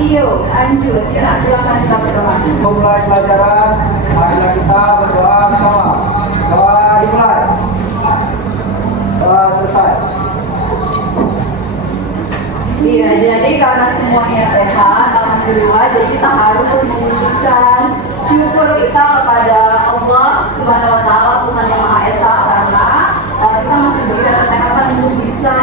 Yuk, Anjus, ya silakan kita berdoa. Mulai pelajaran, marilah kita berdoa bersama. Doa dimulai. Doa selesai. Iya, jadi karena semuanya sehat, alhamdulillah, jadi kita harus menunjukkan syukur kita kepada Allah Subhanahu wa taala, Tuhan yang Maha Esa, karena kita masih diberikan kesehatan untuk bisa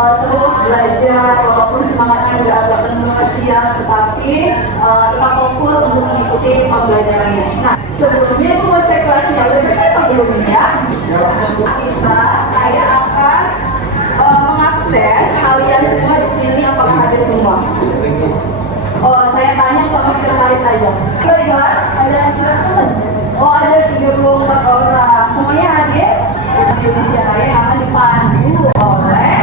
terus belajar walaupun semangatnya udah agak penuh siang, tetapi tetap fokus untuk mengikuti pembelajarannya. Nah, sebelumnya aku mau cek kelasnya, udah selesai apa belum ini ya? Saya akan mengabsen kalian semua di sini, apakah hadir semua? Oh, saya tanya sama sekretaris saja. Sudah jelas? Ada Oh, ada 34 orang. Semuanya hadir? Indonesia Raya yang akan dipandu oleh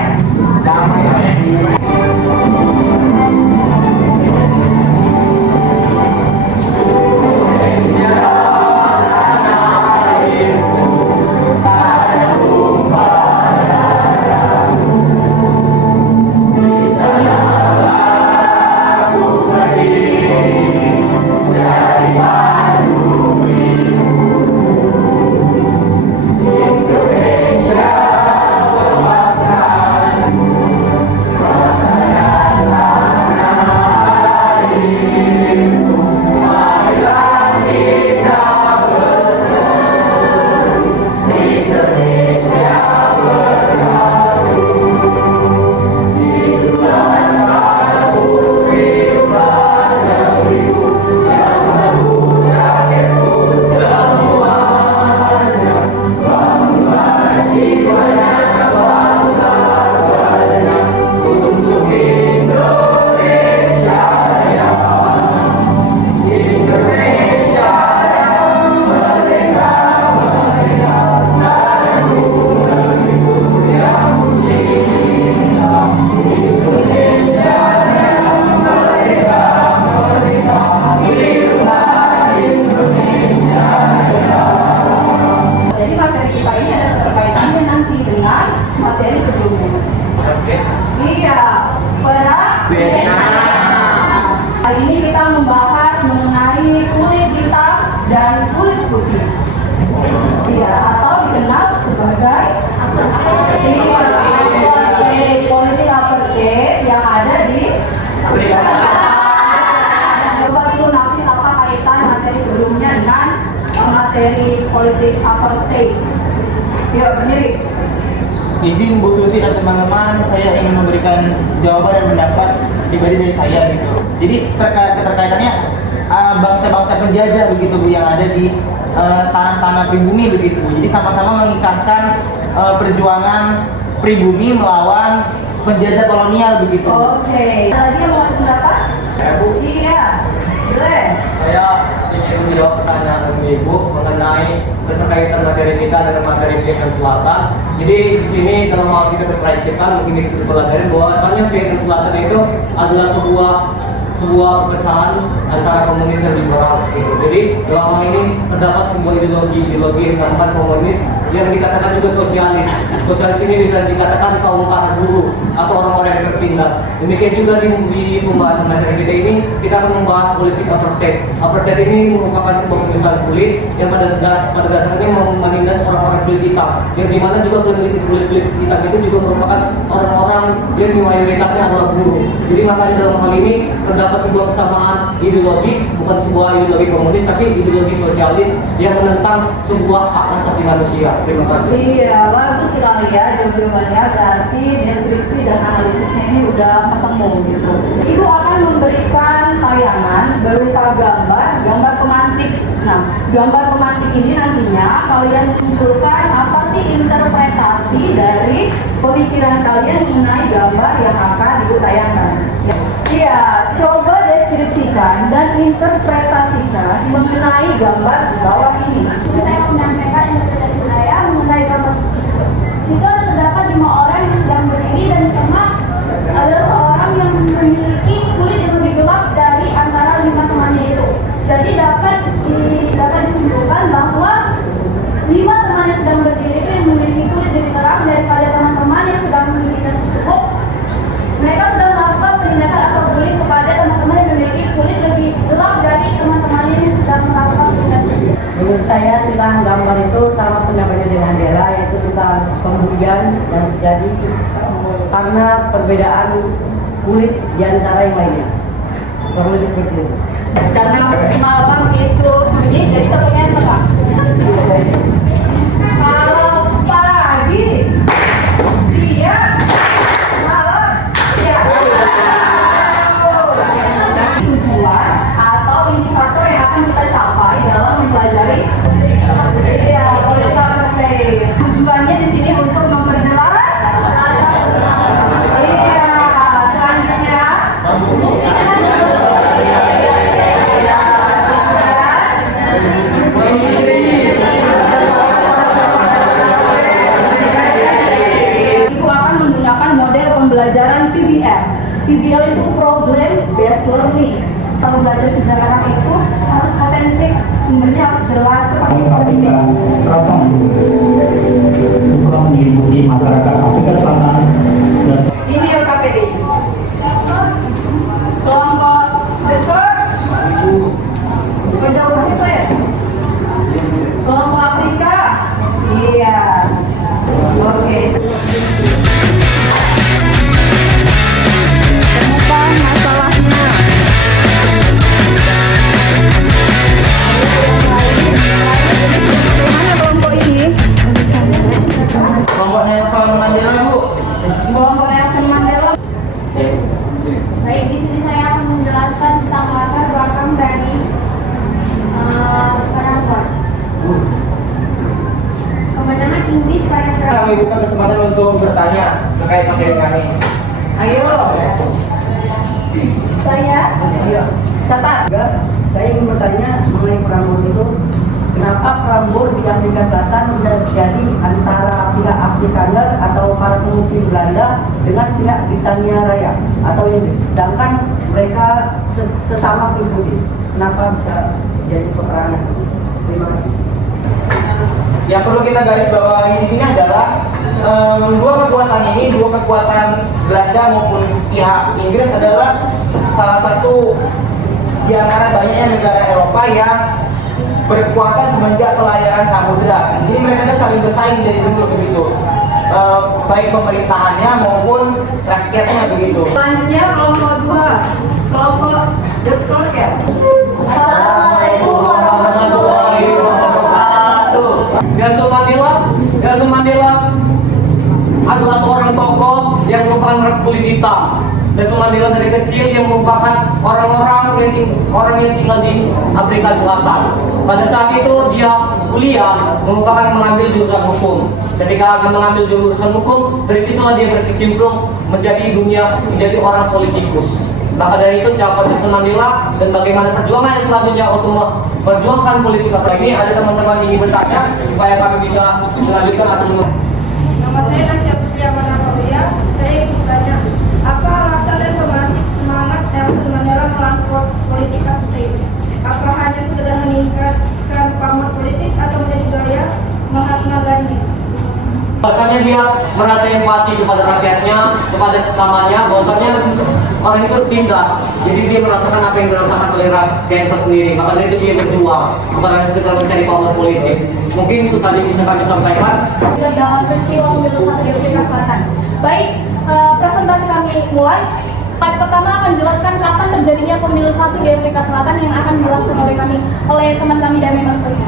Hari ini kita membahas mengenai kulit hitam dan kulit putih. Iya, atau dikenal sebagai politik apartheid yang ada di coba dulu Nafis apa kaitan materi sebelumnya dengan materi politik apartheid. Yuk, berdiri. Izin Bu Susi dan teman-teman, saya ingin memberikan jawaban dan pendapat pribadi dari saya gitu. Jadi keterkaitannya bangsa-bangsa penjajah begitu Bu yang ada di tanah-tanah pribumi begitu Bu. Jadi sama-sama mengisahkan perjuangan pribumi melawan penjajah kolonial begitu. Oke. Ada lagi yang mau kasih pendapat? Ya Bu. Iya. Boleh. Saya ingin menjawab pertanyaan Ibu mengenai keterkaitan materi kita dengan materi Vietnam Selatan. Jadi di sini kalau mau kita terkaitkan, mungkin kita sudah pelajari bahwa soalnya Vietnam Selatan itu adalah sebuah perpecahan antara komunis dan liberal gitu. Jadi dalam hal ini terdapat sebuah ideologi yang dinamakan komunis yang dikatakan juga sosialis. Sosialis ini bisa dikatakan kaum para buruh atau orang-orang yang tertindas. Demikian juga di pembahasan materi kita ini kita akan membahas politik apartheid. Apartheid ini merupakan sebuah pemisahan kulit yang pada dasarnya menindas orang-orang kulit hitam. Yang dimana juga kulit hitam itu juga merupakan orang-orang yang mayoritasnya adalah buruh. Jadi makanya dalam hal ini terdapat sebuah kesamaan ideologi, bukan sebuah ideologi komunis tapi ideologi sosialis yang menentang sebuah hak asasi manusia. Terima kasih. Iya, bagus sekali ya jawabannya. Berarti deskripsi dan analisisnya ini udah ketemu gitu. Ibu akan memberikan tayangan berupa gambar pemantik. Nah, gambar pemantik ini nantinya kalian munculkan apa sih interpretasi dari pemikiran kalian mengenai gambar yang akan ibu tayangkan. Iya, coba deskripsikan dan interpretasikan mengenai gambar di bawah ini. Saya menyampaikan interpretasi saya mengenai gambar tersebut. Situ terdapat 5 orang yang sedang berdiri dan tengah adalah seorang yang memiliki kulit yang lebih gelap dari antara 5 temannya itu. Jadi dapat disimpulkan bahwa 5 teman yang sedang berdiri itu yang memiliki kulit lebih terang daripada teman-teman yang sedang melintas tersebut. Mereka sedang melakukan penindasan atau bullying kepada teman-teman yang saya tentang gambar itu sama pendapatnya dengan Dela, yaitu tentang pembulian yang terjadi karena perbedaan kulit di antara yang lainnya. Kurang lebih seperti itu. Karena malam itu sunyi, jadi tepungnya setengah. Kalau pagi, siang, malam, ya. Tujuan atau indikator yang akan kita capai dalam mempelajari. Iya, tujuannya di sini untuk memperjelas. Iya, selanjutnya. Ibu akan menggunakan model pembelajaran PBL. PBL itu Problem Based Learning. Kalau belajar sejarah itu harus otentik, sumbernya harus jelas. Afrika terasa bukan mengikuti masyarakat Afrika Selatan dan Ini LKPD. Kelompok dekat. Jauh itu ya. Kelompok Afrika. Iya. Oke. Temukan masalahnya. Mana kelompok ini? Kelompok Nelson Mandela, Bu. Kelompok Nelson Mandela. Baik, di sini saya akan menjelaskan tentang latar belakang dari perempuan. Kemenangan Inggris pada Kami buka kesempatan untuk bertanya terkait materi kami. Ayo. Saya. Ayo. Catat. Juga, saya ingin bertanya mengenai Prambors itu, kenapa Prambors di Afrika Selatan tidak terjadi antara pihak Afrikaner atau para pemimpin Belanda dengan pihak Britania Raya atau Inggris, sedangkan mereka sesama pemimpin. Kenapa bisa jadi peperangan? Terima kasih. Yang perlu kita garis bawahi di sini adalah dua kekuatan Belanda maupun pihak Inggris adalah salah satu di antara banyaknya negara Eropa yang berkuasa semenjak pelayaran samudera. Jadi mereka itu saling bersaing dari dulu begitu, baik pemerintahannya maupun rakyatnya begitu. Selanjutnya kelompok 2. Kelompok The Crosshair. Assalamualaikum warahmatullahi wabarakatuh. Nelson Mandela adalah seorang tokoh yang merupakan ras kulit hitam. Nelson Mandela dari kecil yang merupakan orang yang tinggal di Afrika Selatan. Pada saat itu dia kuliah merupakan mengambil jurusan hukum. Ketika mengambil jurusan hukum, dari situlah dia berkecimpung menjadi orang politikus. Maka dari itu siapa Nelson Mandela dan bagaimana perjuangannya selanjutnya untuk memperjuangkan politik apa ini, ada teman-teman ini bertanya supaya kami bisa melanjutkan atau Nama saya Nasya Putria Manapawia. Saya ingin bertanya, apa alasan dan pemantik semangat Nelson Mandela melakukan politik aktif? Apa hanya sekedar meningkatkan pamor politik atau menjadi gaya Mahatma Gandhi? Bahasanya dia merasa empati kepada rakyatnya, kepada sesamanya, bahwasanya orang itu tindas. Jadi dia merasakan apa yang dirasakan oleh rakyat itu sendiri. Maka dari itu dia berjuang, bukan hanya sekedar mencari power politik. Mungkin itu saja bisa kami sampaikan. Dalam peristiwa pemilu 1 di Afrika Selatan. Baik, presentasi kami mulai. Slide pertama akan jelaskan kapan terjadinya pemilu 1 di Afrika Selatan yang akan dijelaskan oleh teman kami Dami Marsudi.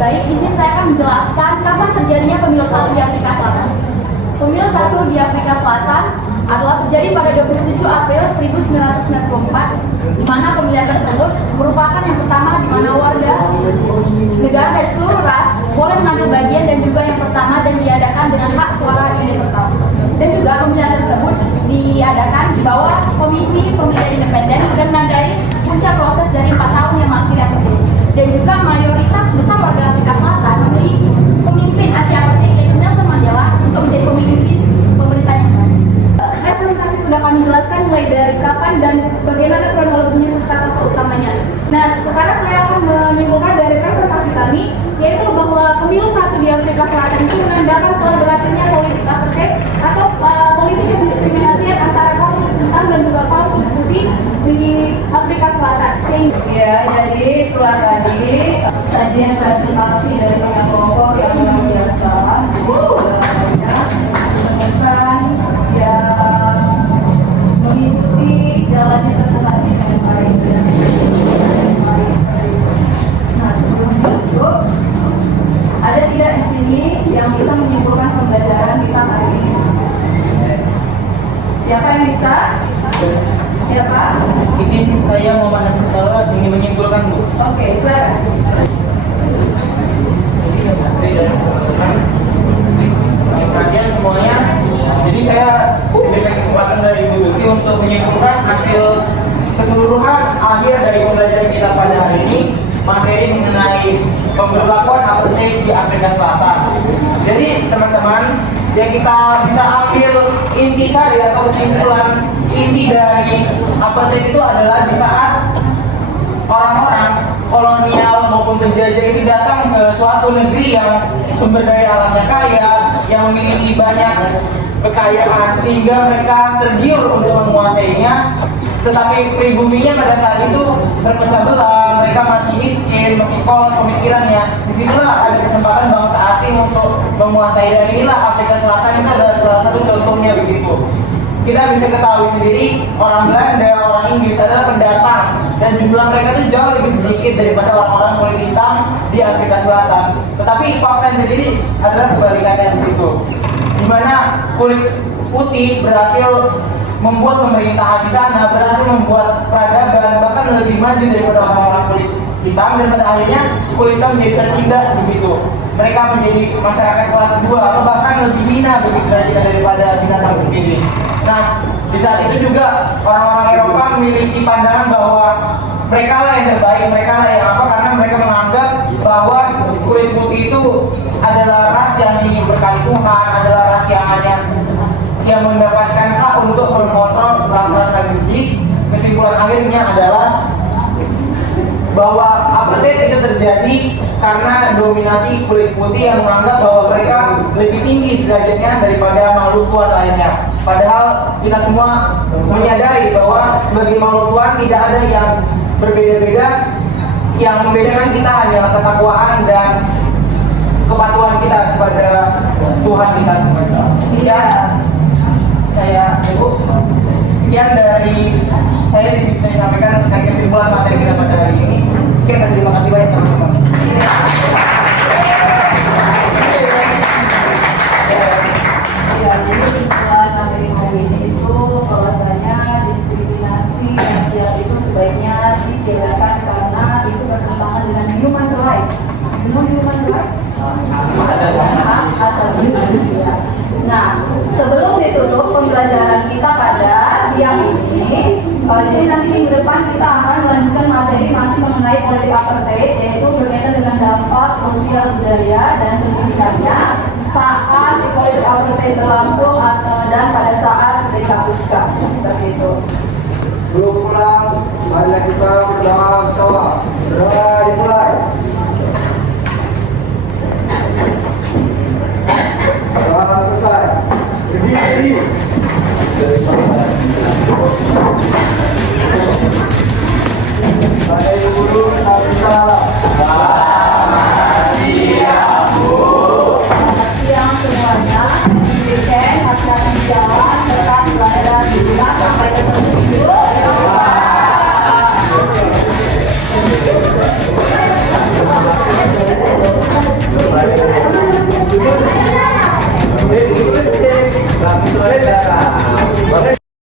Baik, di sini saya akan menjelaskan kapan terjadinya pemilu 1 di Afrika Selatan. Pemilu 1 di Afrika Selatan adalah terjadi pada 27 April 1994, di mana pemilihan tersebut merupakan yang pertama di mana warga negara dari seluruh ras boleh mengambil bagian dan juga yang pertama dan diadakan dengan hak suara universal. Dan juga pemilihan tersebut diadakan di bawah Komisi Pemilihan Independen dan menandai puncak proses dari 4 tahun yang makin terjadi. Dan juga mayoritas besar warga Afrika Selatan memilih pemimpin anti apartheid yaitu Nelson Mandela untuk menjadi pemimpin pemerintahan yang baru. Presentasi sudah kami jelaskan mulai dari kapan dan bagaimana kronologinya serta tokoh utamanya. Nah, sekarang saya akan menyimpulkan dari presentasi kami, yaitu bahwa pemilu 1 di Afrika Selatan itu menandakan telah berakhirnya politik apartheid atau politik pendiskriminasian antara kaum kulit hitam dan juga kaum kulit putih di Afrika Selatan. Ya, jadi itulah tadi saja sajian presentasi dari banyak kelompok yang luar biasa. Jadi sudah banyak menemukan yang mengikuti jalannya presentasi dengan baik. Nah, sebelum itu, ada tidak di sini yang bisa menyimpulkan pembelajaran kita hari ini? Siapa yang bisa? Siapa? Izin saya Muhammad Salah ingin menyimpulkan Bu. Oke, silakan. Perhatian semuanya. Jadi saya diberikan kesempatan dari Ibu Susi untuk menyimpulkan hasil keseluruhan akhir dari pembelajaran kita pada hari ini, materi mengenai pemberlakuan apartheid di Afrika Selatan. Jadi teman-teman, yang kita bisa ambil intisari atau kesimpulan inti dari apartheid itu adalah di saat orang-orang kolonial maupun penjajah ini datang ke suatu negeri yang sumber daya alamnya kaya, yang memiliki banyak kekayaan sehingga mereka tergiur untuk menguasainya. Tetapi pribuminya pada saat itu berpecah belah, mereka masih miskin, masih kolot pemikirannya. Disitulah ada kesempatan bangsa asing untuk menguasai, dan inilah Afrika Selatan itu adalah salah satu contohnya begitu. Kita bisa ketahui sendiri, orang Belanda, orang Inggris adalah pendatang, dan jumlah mereka itu jauh lebih sedikit daripada orang-orang kulit hitam di Afrika Selatan. Tetapi fakta sendiri adalah kebalikannya begitu, di mana kulit putih berhasil membuat pemerintahan di sana, berhasil membuat peradaban bahkan lebih maju daripada orang-orang kulit hitam, dan pada akhirnya kulit hitam menjadi tertindas begitu. Mereka menjadi masyarakat kelas 2 atau bahkan lebih hina begitu daripada binatang sendiri. Nah, di saat itu juga orang-orang Eropa memiliki pandangan bahwa mereka lah yang terbaik, mereka lah yang apa, karena mereka menganggap bahwa kulit putih itu adalah ras yang diberkati Tuhan, adalah ras yang hanya yang mendapatkan hak untuk mengontrol ras-ras publik. Kesimpulan akhirnya adalah bahwa apartheid itu terjadi karena dominasi kulit putih yang menganggap bahwa mereka lebih tinggi derajatnya daripada makhluk Tuhan lainnya. Padahal kita semua menyadari bahwa sebagai makhluk Tuhan tidak ada yang berbeda-beda. Yang membedakan kita hanyalah ketakwaan dan kepatuhan kita kepada Tuhan kita semesta. Ya, saya Ibu, sekian dari saya sampaikan tentang kesimpulan materi kita pada hari ini. Sekian dan terima kasih banyak teman-teman. Ya, jadi kesimpulan materi hari ini itu bahwasanya diskriminasi rasial itu sebaiknya dijalankan karena itu bertentangan dengan human right. Human right? Hak asasi manusia. Nah, sebelum ditutup pembelajaran kita pada siang ini, jadi nanti minggu depan kita akan melanjutkan materi masih mengenai politik apartheid, yaitu berkaitan dengan dampak sosial budaya dan pendidikannya saat politik apartheid berlangsung dan pada saat sudah dihapuskan, seperti itu. Sebelum pulang, marilah kita berdoa bersama. Berdoa dimulai. Doa selesai. Berdiri. Saya guru, salam.